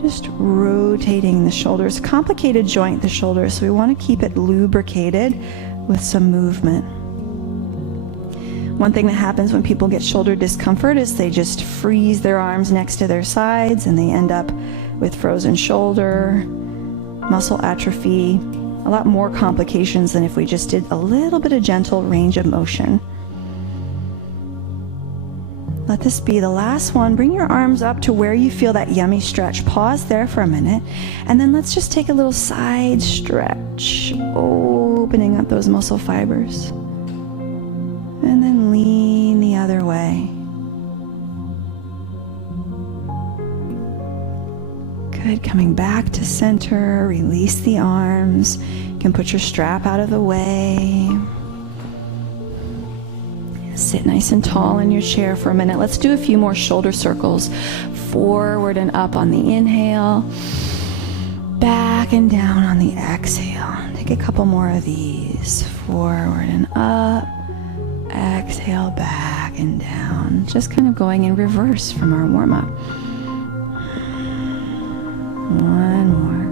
just rotating the shoulders. Complicated joint, the shoulders, so we want to keep it lubricated with some movement. One thing that happens when people get shoulder discomfort is they just freeze their arms next to their sides and they end up with frozen shoulder, muscle atrophy, a lot more complications than if we just did a little bit of gentle range of motion. Let this be the last one. Bring your arms up to where you feel that yummy stretch. Pause there for a minute. And then let's just take a little side stretch, opening up those muscle fibers. And then lean the other way. Good. Coming back to center. Release the arms. You can put your strap out of the way. Sit nice and tall in your chair for a minute. Let's do a few more shoulder circles. Forward and up on the inhale. Back and down on the exhale. Take a couple more of these. Forward and up. Exhale, back and down. Just kind of going in reverse from our warm-up. One more.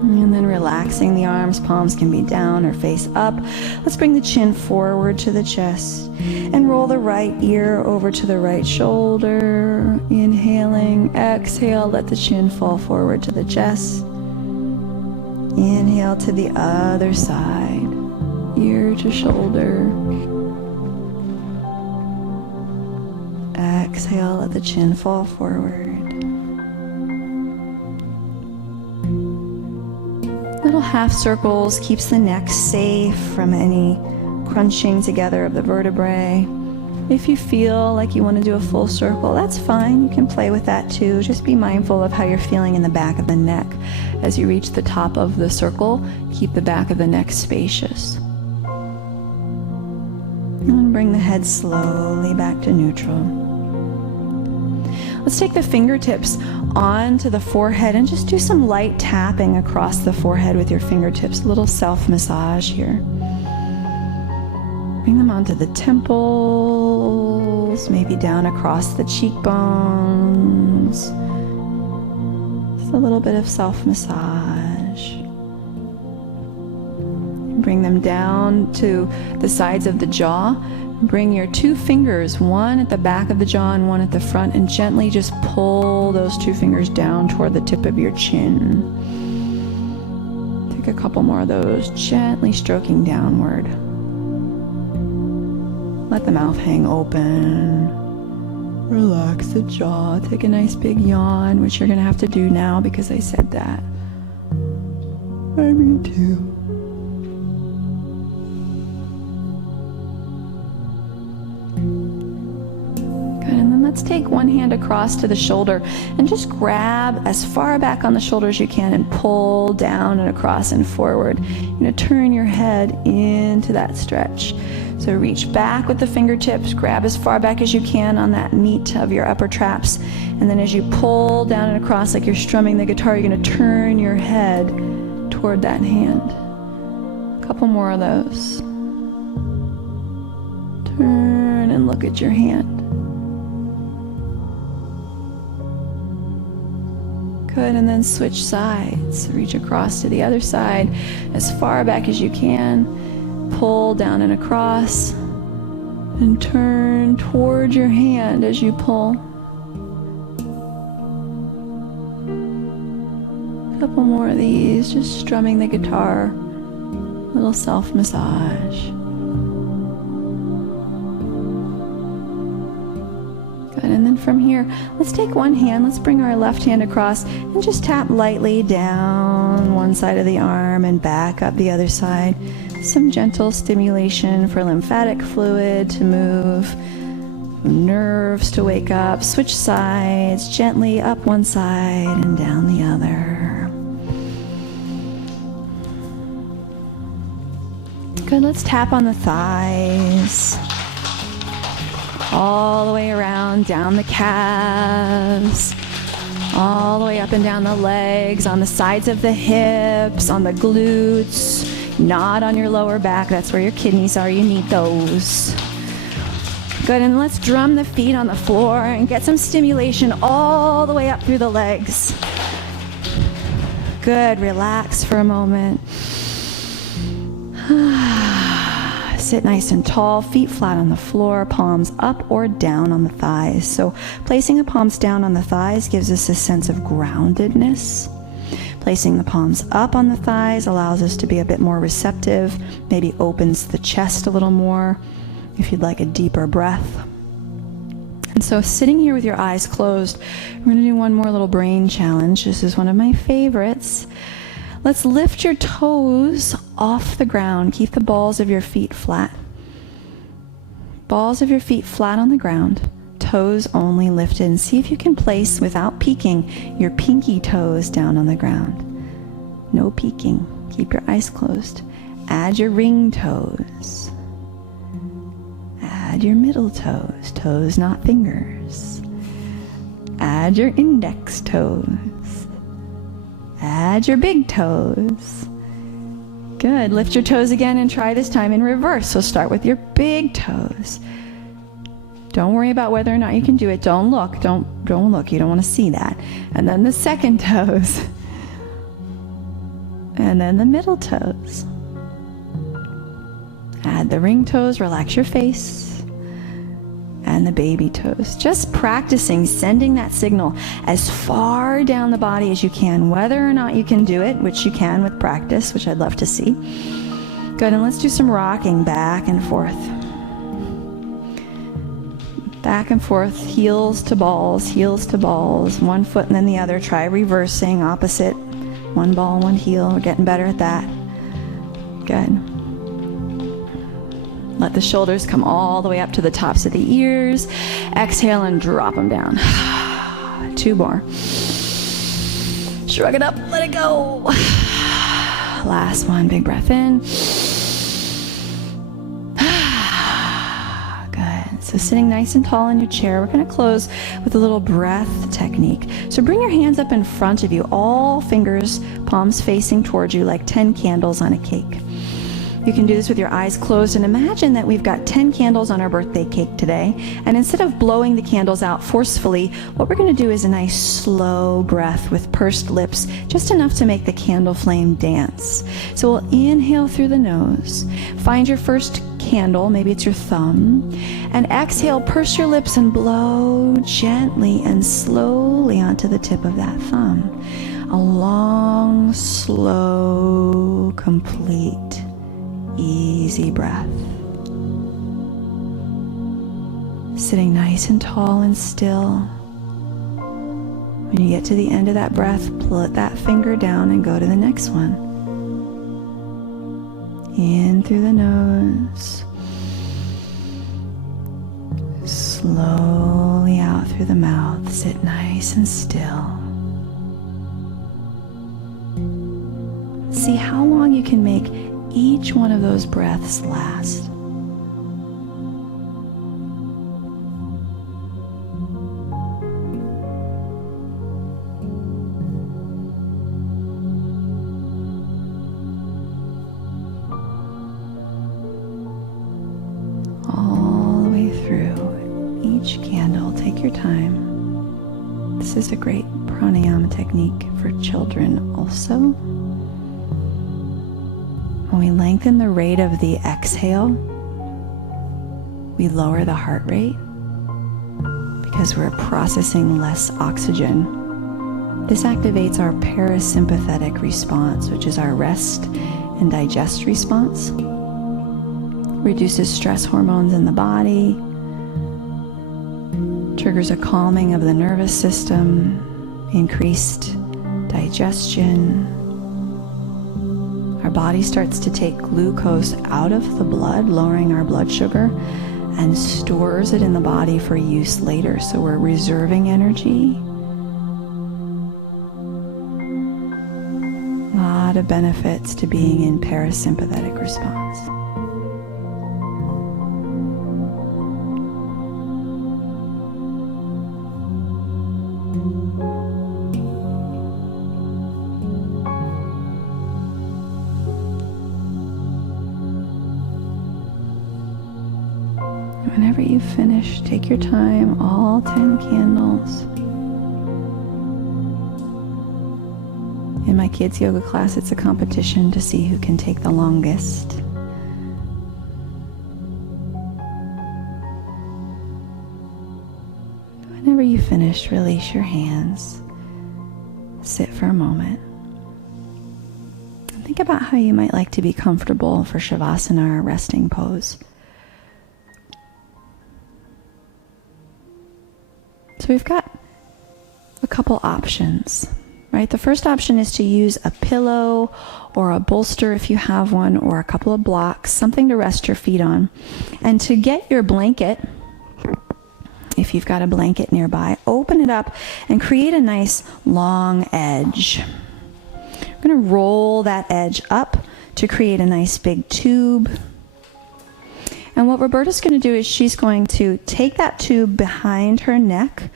And then relaxing the arms, palms can be down or face up. Let's bring the chin forward to the chest and roll the right ear over to the right shoulder. Inhaling, exhale, let the chin fall forward to the chest. Inhale to the other side, ear to shoulder. Exhale, let the chin fall forward. Little half circles keeps the neck safe from any crunching together of the vertebrae. If you feel like you want to do a full circle, that's fine. You can play with that too. Just be mindful of how you're feeling in the back of the neck. As you reach the top of the circle, keep the back of the neck spacious. And bring the head slowly back to neutral. Let's take the fingertips onto the forehead and just do some light tapping across the forehead with your fingertips. A little self-massage here. Bring them onto the temples, maybe down across the cheekbones. Just a little bit of self-massage. Bring them down to the sides of the jaw. Bring your two fingers, one at the back of the jaw and one at the front, and gently just pull those two fingers down toward the tip of your chin. Take a couple more of those, gently stroking downward. Let the mouth hang open. Relax the jaw. Take a nice big yawn, which you're going to have to do now because I said that. Me too. Let's take one hand across to the shoulder and just grab as far back on the shoulder as you can and pull down and across and forward. You're going to turn your head into that stretch. So reach back with the fingertips, grab as far back as you can on that meat of your upper traps. And then as you pull down and across like you're strumming the guitar, you're going to turn your head toward that hand. A couple more of those. Turn and look at your hand. Good, and then switch sides. Reach across to the other side as far back as you can. Pull down and across. And turn toward your hand as you pull. A couple more of these, just strumming the guitar. A little self-massage. And then from here, let's take one hand, let's bring our left hand across and just tap lightly down one side of the arm and back up the other side. Some gentle stimulation for lymphatic fluid to move, nerves to wake up. Switch sides, gently up one side and down the other. Good, let's tap on the thighs. All the way around, down the calves, all the way up and down the legs, on the sides of the hips, on the glutes, not on your lower back. That's where your kidneys are. You need those. Good, and let's drum the feet on the floor and get some stimulation all the way up through the legs. Good, relax for a moment. Sit nice and tall, feet flat on the floor, palms up or down on the thighs. So placing the palms down on the thighs gives us a sense of groundedness. Placing the palms up on the thighs allows us to be a bit more receptive, maybe opens the chest a little more if you'd like a deeper breath. And so sitting here with your eyes closed, we're going to do one more little brain challenge. This is one of my favorites. Let's lift your toes off the ground. Keep the balls of your feet flat. Balls of your feet flat on the ground. Toes only lifted. And see if you can place, without peeking, your pinky toes down on the ground. No peeking. Keep your eyes closed. Add your ring toes. Add your middle toes. Toes, not fingers. Add your index toes. Add your big toes. Good. Lift your toes again and try this time in reverse. So start with your big toes. Don't worry about whether or not you can do it. Don't look. Don't look. You don't want to see that. And then the second toes. And then the middle toes. Add the ring toes. Relax your face. And the baby toes. Just practicing sending that signal as far down the body as you can, whether or not you can do it, which you can with practice, which I'd love to see. Good, and let's do some rocking back and forth. Back and forth, heels to balls, one foot and then the other. Try reversing, opposite. One ball, one heel. We're getting better at that. Good. Let the shoulders come all the way up to the tops of the ears. Exhale and drop them down. 2 more. Shrug it up, let it go. Last one, big breath in. Good. So sitting nice and tall in your chair, we're going to close with a little breath technique. So bring your hands up in front of you, all fingers, palms facing towards you like 10 candles on a cake. You can do this with your eyes closed and imagine that we've got 10 candles on our birthday cake today. And instead of blowing the candles out forcefully, what we're going to do is a nice slow breath with pursed lips, just enough to make the candle flame dance. So we'll inhale through the nose. Find your first candle, maybe it's your thumb, and exhale, purse your lips and blow gently and slowly onto the tip of that thumb. A long, slow, complete, easy breath. Sitting nice and tall and still. When you get to the end of that breath, put that finger down and go to the next one. In through the nose. Slowly out through the mouth. Sit nice and still. See how long you can make each one of those breaths last. All the way through each candle, take your time. This is a great pranayama technique for children also. When we lengthen the rate of the exhale, we lower the heart rate because we're processing less oxygen. This activates our parasympathetic response, which is our rest and digest response. Reduces stress hormones in the body, triggers a calming of the nervous system, increased digestion. Our body starts to take glucose out of the blood, lowering our blood sugar, and stores it in the body for use later. So we're reserving energy. A lot of benefits to being in parasympathetic response. Whenever you finish, take your time, all 10 candles. In my kids' yoga class, it's a competition to see who can take the longest. finished, release your hands. Sit for a moment. Think about how you might like to be comfortable for Shavasana or resting pose. So we've got a couple options, right? The first option is to use a pillow or a bolster if you have one, or a couple of blocks, something to rest your feet on. And to get your blanket, if you've got a blanket nearby, open it up and create a nice long edge. I'm going to roll that edge up to create a nice big tube. And what Roberta's going to do is she's going to take that tube behind her neck,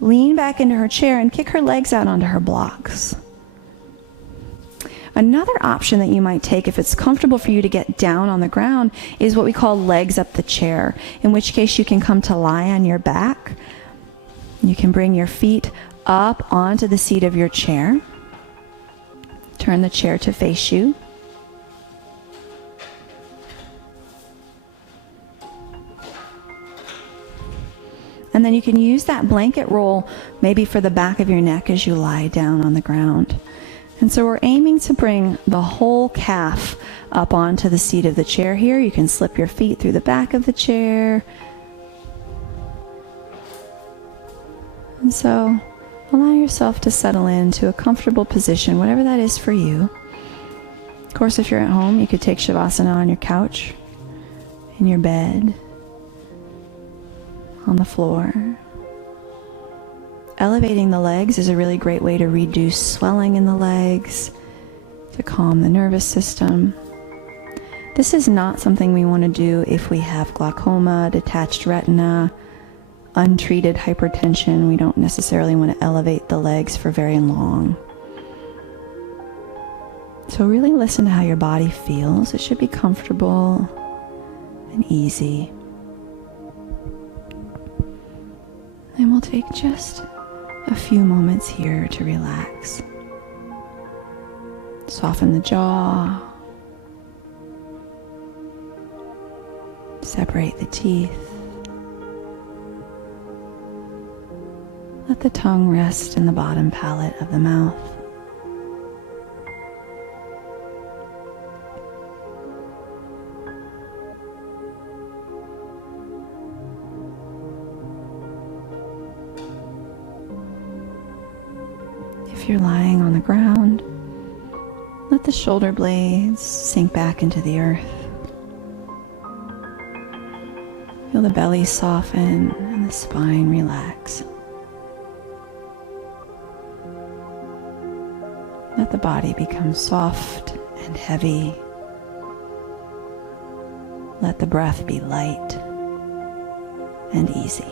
lean back into her chair, and kick her legs out onto her blocks. Another option that you might take if it's comfortable for you to get down on the ground is what we call legs up the chair, in which case you can come to lie on your back. You can bring your feet up onto the seat of your chair. Turn the chair to face you. And then you can use that blanket roll maybe for the back of your neck as you lie down on the ground. And so we're aiming to bring the whole calf up onto the seat of the chair here. You can slip your feet through the back of the chair. And so allow yourself to settle into a comfortable position, whatever that is for you. Of course, if you're at home, you could take Shavasana on your couch, in your bed, on the floor. Elevating the legs is a really great way to reduce swelling in the legs, to calm the nervous system. This is not something we want to do if we have glaucoma, detached retina, untreated hypertension. We don't necessarily want to elevate the legs for very long. So really listen to how your body feels. It should be comfortable and easy. And we'll take just a few moments here to relax. Soften the jaw. Separate the teeth. Let the tongue rest in the bottom palate of the mouth. If you're lying on the ground, let the shoulder blades sink back into the earth. Feel the belly soften and the spine relax. Let the body become soft and heavy. Let the breath be light and easy.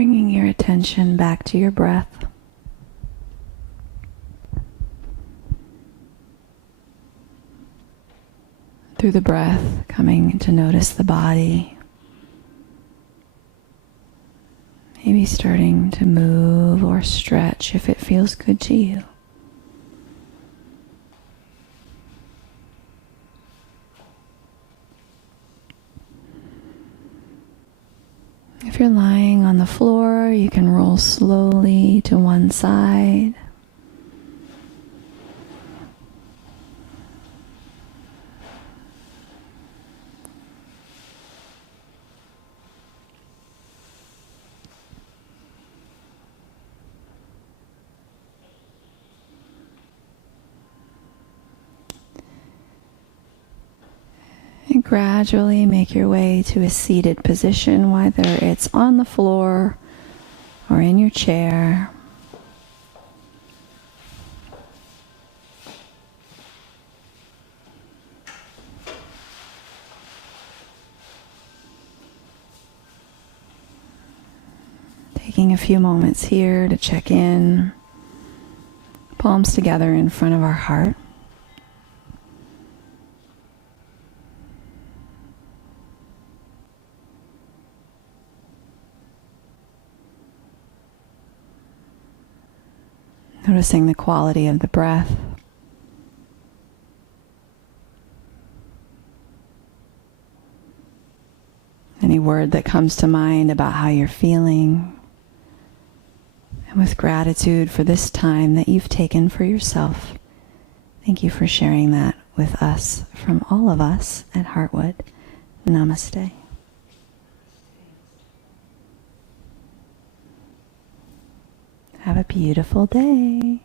Bringing your attention back to your breath. Through the breath, coming to notice the body. Maybe starting to move or stretch if it feels good to you. If you're lying on the floor, you can roll slowly to one side. And gradually make your way to a seated position, whether it's on the floor or in your chair. Taking a few moments here to check in, palms together in front of our heart. Noticing the quality of the breath. Any word that comes to mind about how you're feeling. And with gratitude for this time that you've taken for yourself. Thank you for sharing that with us, from all of us at Heartwood. Namaste. Have a beautiful day.